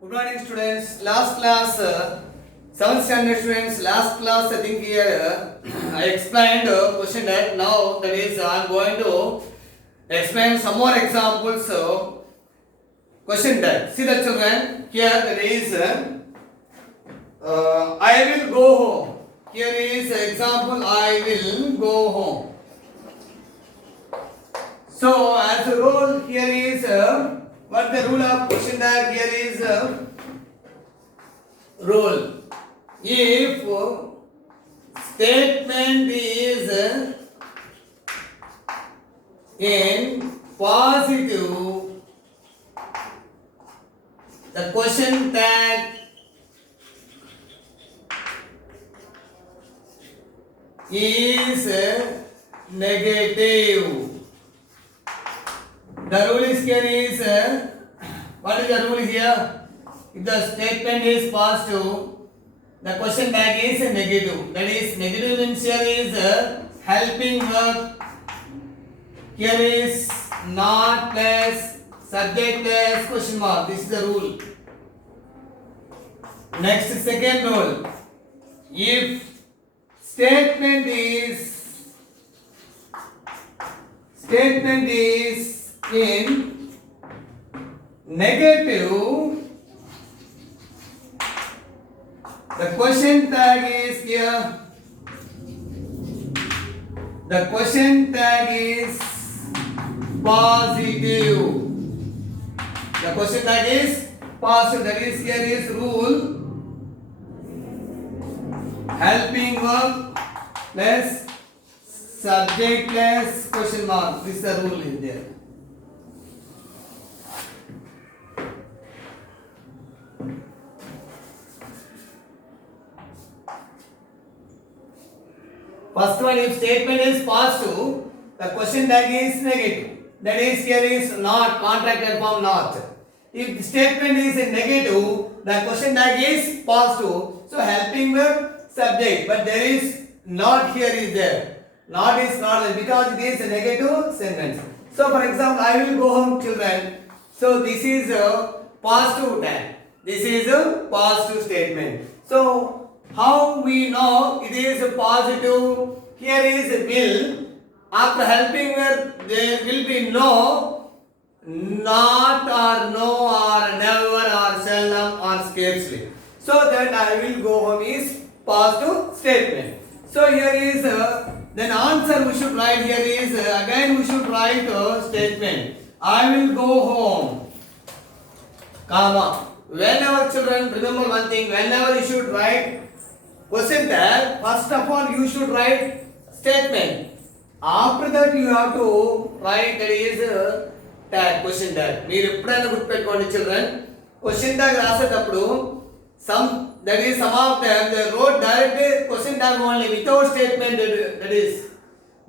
Good morning, students. Last class, 7th standard students. Last class, I think here I explained question that now that is I am going to explain some more examples. Question that see the children here there is I will go home. Here is example I will go home. So as a rule here is what the rule of question tag here is rule. If statement is in positive, the question tag is negative. The rule is here is what is the rule here? If the statement is positive, the question tag is negative. That is negative means here is helping verb. Here is not plus subject plus question mark. This is the rule. Next second rule. If statement is in negative, the question tag is here. The question tag is positive. The question tag is positive. That is here is rule. Helping verb plus subject plus question mark. This is the rule in there. First one, if statement is positive, the question tag is negative. That is here is not, contracted form not. If the statement is in negative, the question tag is positive. So helping verb subject, but there is not here is there. Not is not there because it is a negative sentence. So for example, I will go home, children. So this is a positive tag. This is a positive statement. So how we know it is a positive? Here is a will. After helping verb, there will be no, not or no or never or seldom or scarcely. So that I will go home is positive statement. So here is then answer we should write here is again we should write a statement. I will go home, comma. Whenever children remember one thing, whenever you should write question tag, first of all you should write statement. After that you have to write that is tag, question tag. మీరు ఎప్పుడైనా గుర్తుపెట్టుకోండి children, question tag రాసేటప్పుడు that is some of them they wrote directly question tag only without statement. That is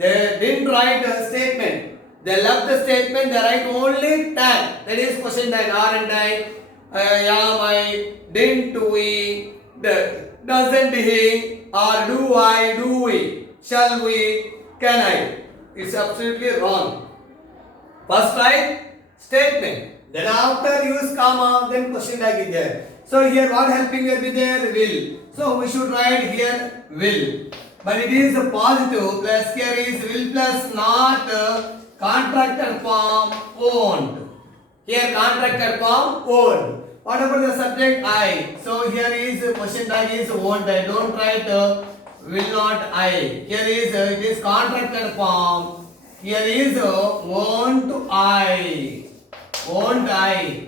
they didn't write a statement. They left the statement, they write only tag. That is question tag. Aren't I? Am I? Didn't we? Doesn't he? Or do I? Do we? Shall we? Can I? It's absolutely wrong. First write statement. Then after use comma, then question tag is there. So here what helping will be there? Will. So we should write here will. But it is a positive plus here is will plus not contracted form won't. Here contracted form won't. What about the subject I? So here is question tag is won't. I don't write will not I. Here is it is contracted form. Here is won't I. Won't I.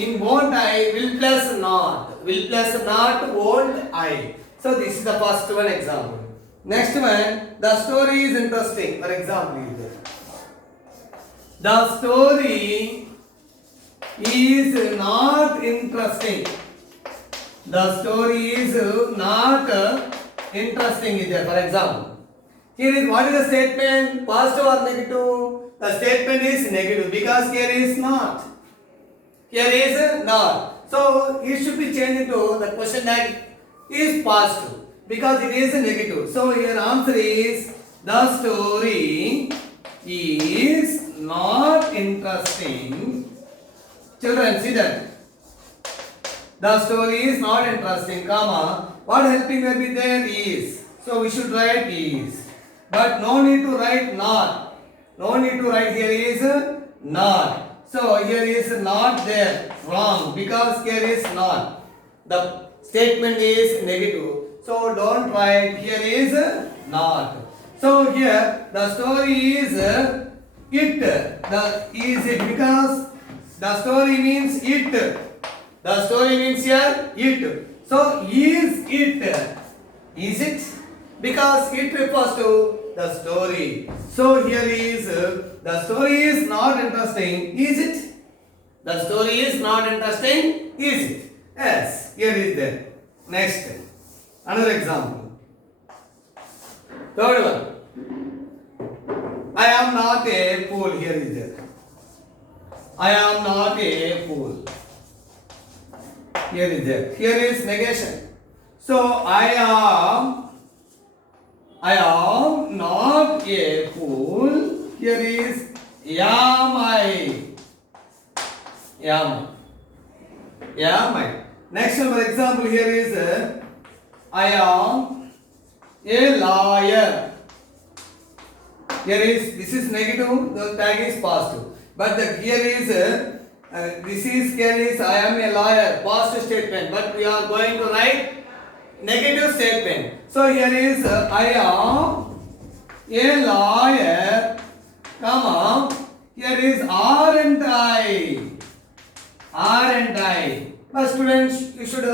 In won't I, will plus not. Will plus not, won't I. So this is the first one example. Next one, the story is interesting. For example, the story is not interesting. The story is not interesting is there. For example, here is what is the statement? Positive or negative? The statement is negative because here is not. Here is not. So it should be changed into the question tag is positive because it is negative. So your answer is the story is not interesting. Children, see that. The story is not interesting, comma. What helping verb is there? Is. So we should write is. But no need to write not. No need to write here is not. So here is not there. Wrong. Because here is not. The statement is negative. So don't write here is not. So here the story is it. The is it because the story means it. The story means here it. So is it? Is it? Because it refers to the story. So here is the story is not interesting. Is it? The story is not interesting. Is it? Yes. Here is there. Next. Another example. Third one. I am not a fool. Here is there. I am not a fool. Here is there. Here is negation. So I am not a fool. Here is am I. Am I. Next one, for example, here is I am a liar. Here is this is negative. The tag is positive. But here is this is here is I am a liar, positive statement, but we are going to write negative statement. So here is I am a liar, comma, here is aren't I. Aren't I? But students, you should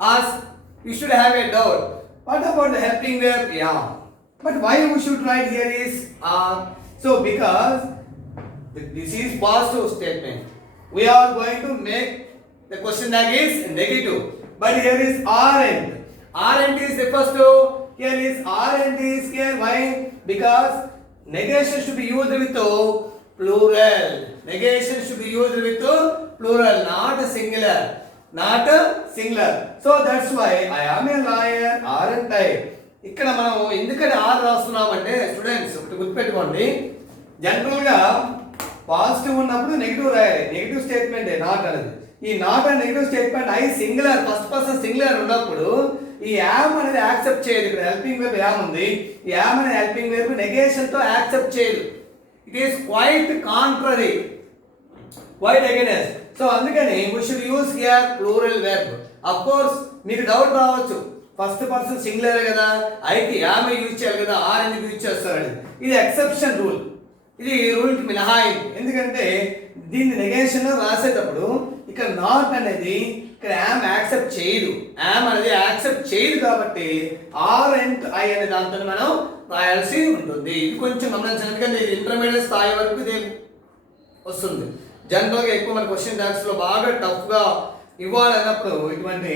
ask, you should have a doubt. What about the helping verb? Yeah. But why we should write here is are? So because this is positive statement. We are going to make the question tag is negative. But here is aren't. Aren't is refers to, here is aren't is here. Why? Because negation should be used with plural. Negation should be used with plural, not a singular. Not a singular. So that's why I am a liar, aren't I? ఇక్కడ మనం ఎందుకని are రాస్తున్నామంటే students ఒకటి గుర్తుపెట్టుకోండి. జనరల్గా positive ఉన్నప్పుడు negative రాయాలి. Negative statement not అనేది. ఈ not and negative statement I singular first person singular ఉన్నప్పుడు ఈ యామ్ అనేది యాక్సెప్ట్ చేయదు. ఇక్కడ హెల్పింగ్ వెర్బ్ యామ్ ఉంది. ఈ యామ్ అనే హెల్పింగ్ వెర్బ్ నెగేషన్ తో యాక్సెప్ట్ చేయదు. It is quite contrary, quite against. So అందుకని we should use here plural verb. Of course మీకు డౌట్ రావచ్చు, ఫస్ట్ పర్సన్ సింగులర్ కదా, ఐకి యామ్ యూజ్ చేయాలి కదా, ఆర్ ఎందుకు యూజ్ చేస్తారని. ఇది ఎక్సెప్షన్ రూల్. ఇది రూల్ కి మినహాయింపు. ఎందుకంటే దీన్ని నెగేషన్ లో రాసేటప్పుడు ఇక్కడ నాట్ అనేది ఇక్కడ యామ్ యాక్సెప్ట్ చేయదు. యామ్ అనేది యాక్సెప్ట్ చేయదు కాబట్టి ఆర్ అండ్ ఐ అనే దాంతో మనం రాయాల్సి ఉంటుంది. ఇది కొంచెం గమనించాలి, ఎందుకంటే ఇది ఇంటర్మీడియట్ స్థాయి వరకు ఇది వస్తుంది. జనరల్గా ఎక్కువ మన క్వశ్చన్ ట్యాక్స్ లో బాగా టఫ్ గా ఇవ్వాలన్నప్పుడు ఇటువంటి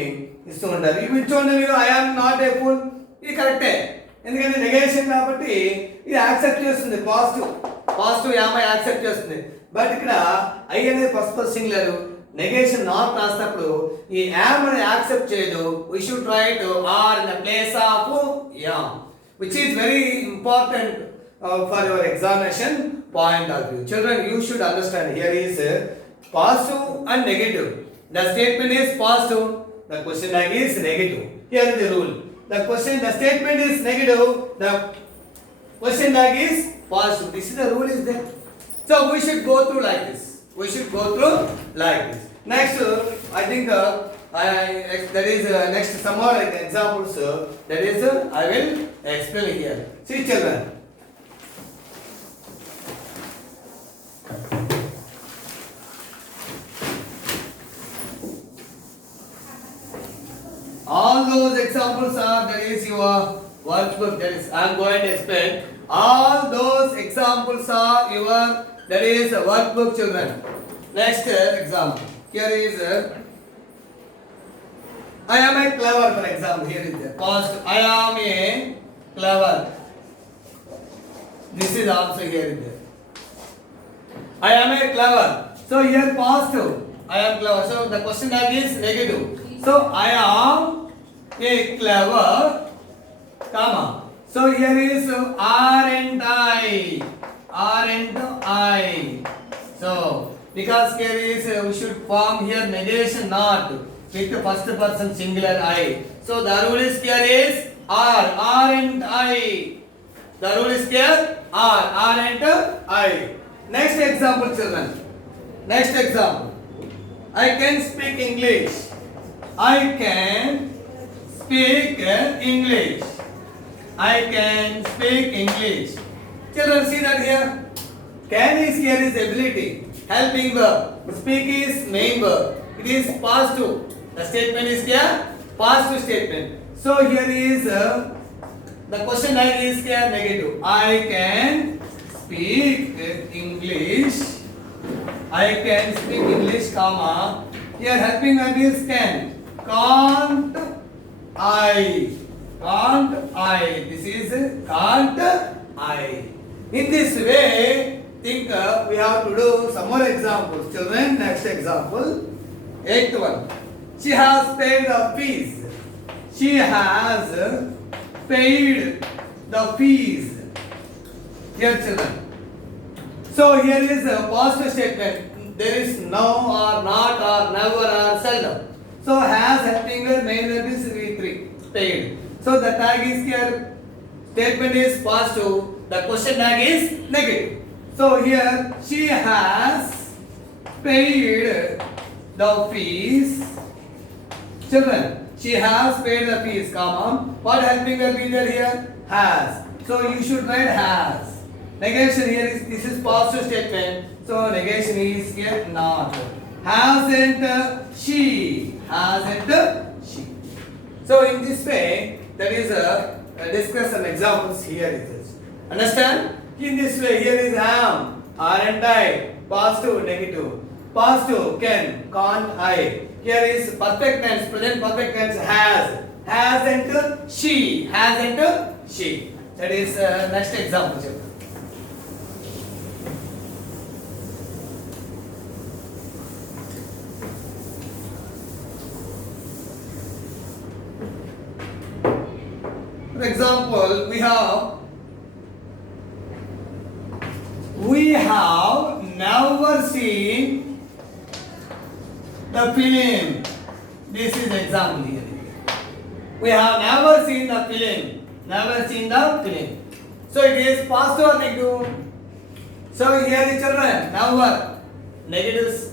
ఇస్తూ ఉంటారు. ఇవి చూడండి మీరు I am not a fool, ఇది కరెక్టే. ఎందుకంటే నెగేషన్ కాబట్టి ఇది యాక్సెప్ట్ చేస్తుంది. పాజిటివ్ యామ్ యాక్సెప్ట్ చేస్తుంది. బట్ ఇక్కడ ఐ అనేది first person singular, negation not రాసినప్పుడు ఈ యామ్ అనేది యాక్సెప్ట్ చేయదు. We should write are in the place of am, which is very important for your examination point of view. Children, you should understand here is positive and negative. The statement is positive, the question tag is negative. Here is the rule. The statement is negative, the question tag is positive. This is the rule is there. So we should go through like this. Next, I think that is next some more examples. That is I will explain here. See children. All those examples are, that is your workbook. That is, I am going to explain. All those examples are your, that is workbook, children. Next example. Here is I am a clever, for example. Here is the past. I am a clever. This is also here is there. I am a clever. So here positive. I am clever. So the question tag is negative. So I am a clever, comma. So here is aren't I. So because here is we should form here negation not. with the first person singular I. So the rule is here is R and I. The rule is here R and I. Next example, children. Next example. I can speak English. I can speak English. I can speak English. Children, see that here. Can is here is ability, helping verb. Speak is main verb. It is past two. The statement is here past two statement. So here is the question tag is here negative. I can speak English. I can speak English, comma. Here helping verb is can. Can't I? Can't I? This is can't I? In this way, think we have to do some more examples. Children, next example. 8th one. She has paid the fees. She has paid the fees. Here, children. So here is a positive statement. There is no or not or never or seldom. So has helping verb, main verb is V3. Paid. So the tag is here. Statement is positive. The question tag is negative. So here she has paid the fees. Children, she has paid the fees, comma. What helping verb is there here? Has. So you should write has. Negation here is, this is positive statement. So negation is here not. Hasn't she? Hasn't she? So in this way, that is discuss some examples here it is. Understand? In this way, here is am, aren't I, positive, negative. Positive, can't I. Here is perfect tense, present perfect tense, hasn't she, hasn't she. That is next example. For example, we have never seen the film. This is example here. We have never seen the film. Never seen the film. So it is positive or negative? So here is children, never. Negatives.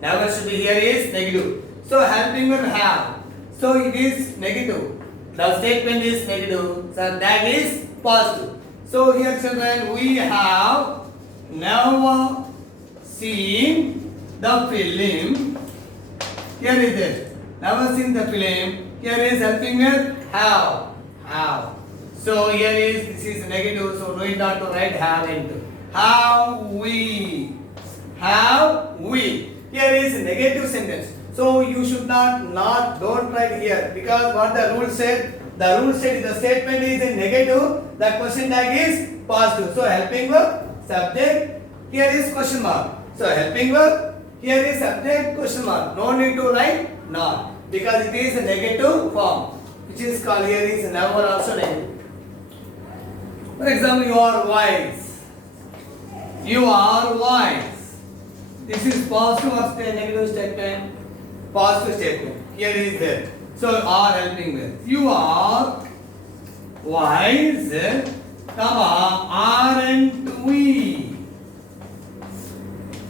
Never should be here is negative. So helping verb have. So it is negative. The statement is negative. So that is positive. So here children, we have never seen the film. Here is it. Never seen the film. Here is helping verb have. Have. So here is, this is negative. So no need not to write haven't. Have we. Have we. Here is negative sentence. So you should not don't write here, because what the rule said. The rule said the statement is in negative. The question tag is positive. So helping verb, subject. Here is question mark. So helping verb. Here is subject, question mark. No need to write not, because it is a negative form, which is called here is never also negative. For example, you are wise. You are wise. This is positive or negative statement? Positive statement. Here is there. So are helping verb. You are wise, comma, aren't we?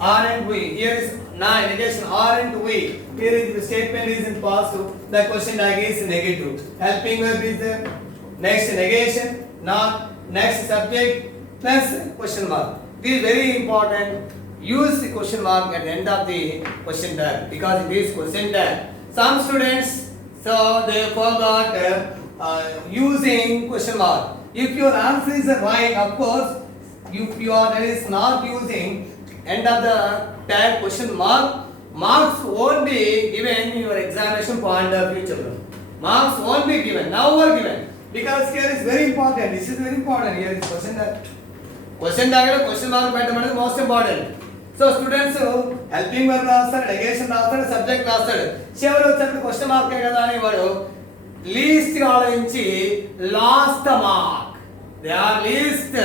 Aren't we? Here is negation. Aren't we? Here is the statement is in positive. The question tag is negative. Helping verb is there. Next negation, not. Next subject plus question mark. This is very important. Use the question mark at the end of the question tag, because it is question tag. Some students, so they forgot using question mark. If your answer is right, of course, if you are not using end of the tag question mark, marks won't be given in your examination point of view, children. Marks won't be given, never given, because here is very important. This is very important. Here is question tag. Question tag, question mark is most important. So students, helping verb రాస్తాడు, negation రాస్తాడు, subject రాస్తాడు. చివరి వచ్చేప్పుడు question mark కదా అని వాడు least ఆలోచించి lost the mark. They are least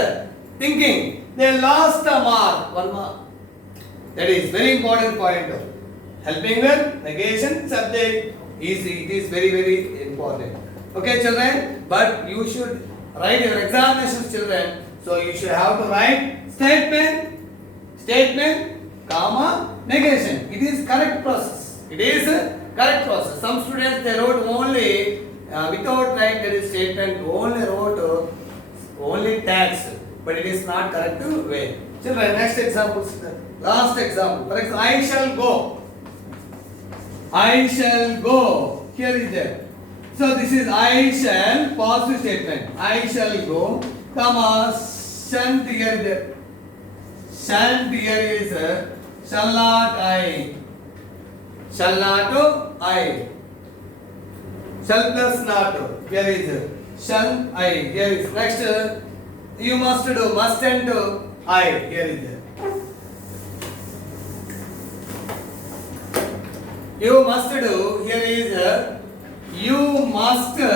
thinking. They lost the mark. 1 mark. That is very important point. Helping verb, negation, subject. Easy. It is very, very important. Okay, children. But you should write your examinations, children. So you should have to write statement, comma, negation. It is correct process. It is a correct process. Some students they wrote only without writing the statement, only wrote only tags, but it is not correct way. Children, next example, last example. For example, I shall go. I shall go. Here is there. So this is I shall positive statement. I shall go, comma, shan't here is there. Shan't here is shall not I. Shall not I. Shall plus not. Here is shall I. Here is next. You must do mustn't I. Here is there. You must do. Here is you must do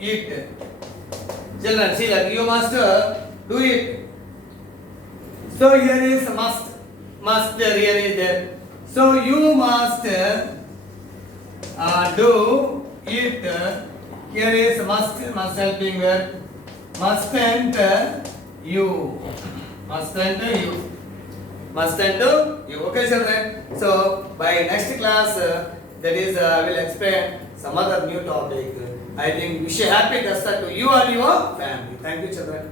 it. Children, see that you must do it. So here is must. Must here is there. So you must do it. Here is must helping verb. Mustn't you. Mustn't you. Mustn't you. Okay, children. So by next class, that is, I will explain some other new topic. I think wish a happy Dasar to you and your family. Thank you, children.